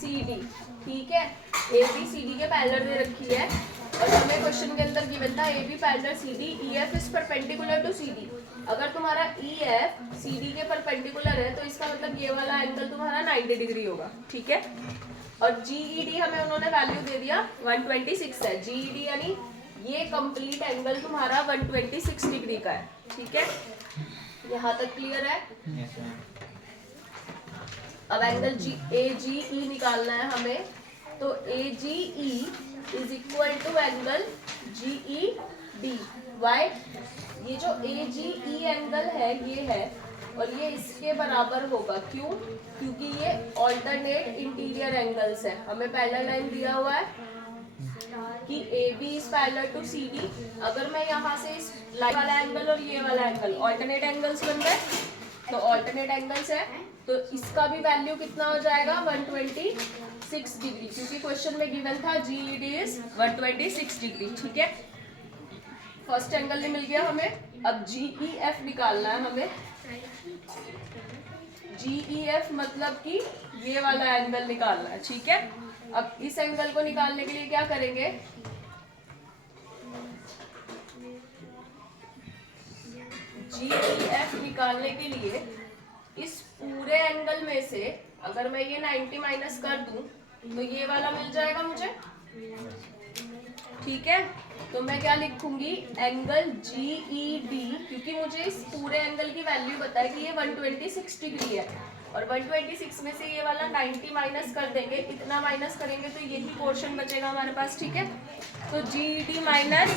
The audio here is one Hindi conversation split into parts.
सी डी, ठीक है, ए बी सी डी के पैरेलल दे रखी है और हमें क्वेश्चन के अंदर गिवन था A B parallel C D, E F is perpendicular to C D. अगर तुम्हारा ई एफ सी डी के परपेंडिकुलर है तो इसका मतलब ये वाला एंगल तुम्हारा 90 डिग्री होगा, ठीक है। और जी ई डी हमें उन्होंने वैल्यू दे दिया 126 है, जी ई डी यानी ये कंप्लीट एंगल तुम्हारा 126 डिग्री का है, ठीक है। यहाँ तक क्लियर है? अब एंगल जी ए जी ई निकालना है हमें, तो A G E is equal to angle G E D. Why? ये जो ए जी ई एंगल है ये है और ये इसके बराबर होगा, क्यों? क्योंकि ये ऑल्टरनेट इंटीरियर एंगल्स है। हमें पैरेलल लाइन दिया हुआ है कि A B is parallel to C D. अगर मैं यहाँ से इस लाइन वाला एंगल और ये वाला एंगल ऑल्टरनेट एंगल्स बन गए, तो ऑल्टरनेट एंगल्स है तो इसका भी वैल्यू कितना हो जाएगा 126 डिग्री, क्योंकि क्वेश्चन में गिवन था जी ई डी इज 126 डिग्री, ठीक है। फर्स्ट एंगल मिल गया हमें। अब जी ई एफ निकालना है हमें। जी ई एफ मतलब कि ये वाला एंगल निकालना है, ठीक है। अब इस एंगल को निकालने के लिए क्या करेंगे, जी ई एफ निकालने के लिए इस पूरे एंगल में से अगर मैं ये 90 माइनस कर दूं तो ये वाला मिल जाएगा मुझे, ठीक है। तो मैं क्या लिखूंगी, एंगल जी ई डी, क्योंकि मुझे इस पूरे एंगल की वैल्यू पता है कि ये 126 डिग्री है और 126 में से ये वाला 90 माइनस कर देंगे, इतना माइनस करेंगे तो यही पोर्शन बचेगा हमारे पास, ठीक है। तो जी ई डी माइनस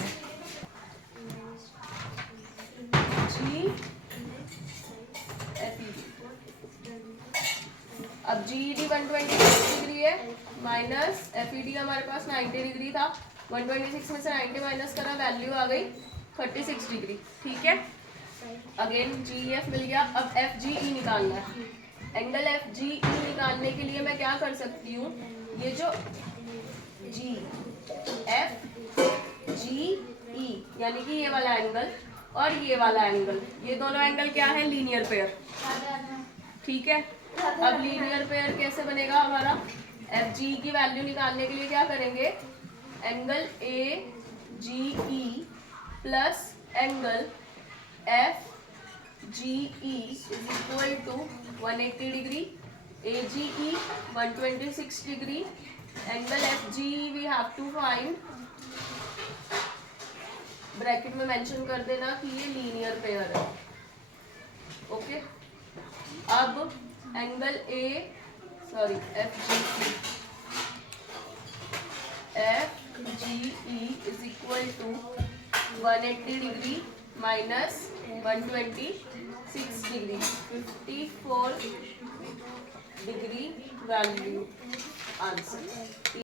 जी एफ ई डी। अब जी ई डी 126 डिग्री है माइनस एफ ई डी हमारे पास 90 डिग्री था, 126 में से 90 माइनस करा, वैल्यू आ गई 36 डिग्री, ठीक है। अगेन जी एफ मिल गया। अब एफ जी ई निकालना है। एंगल एफ जी ई निकालने के लिए मैं क्या कर सकती हूँ, ये जो जी एफ जी ई यानी कि ये वाला एंगल और ये वाला एंगल, ये दोनों एंगल क्या है, लीनियर पेयर, ठीक है। अब लीनियर पेयर कैसे बनेगा हमारा, एफ जी की वैल्यू निकालने के लिए क्या करेंगे, angle A G E plus angle F G E is equal to 180 degree, A G E 126 degree, angle F G E we have to find, bracket में मेंशन कर देना कि ये लीनियर पेयर है, ओके। अब angle A sorry F G E is equal to 180 degree minus 126 degree, 54 degree value answer.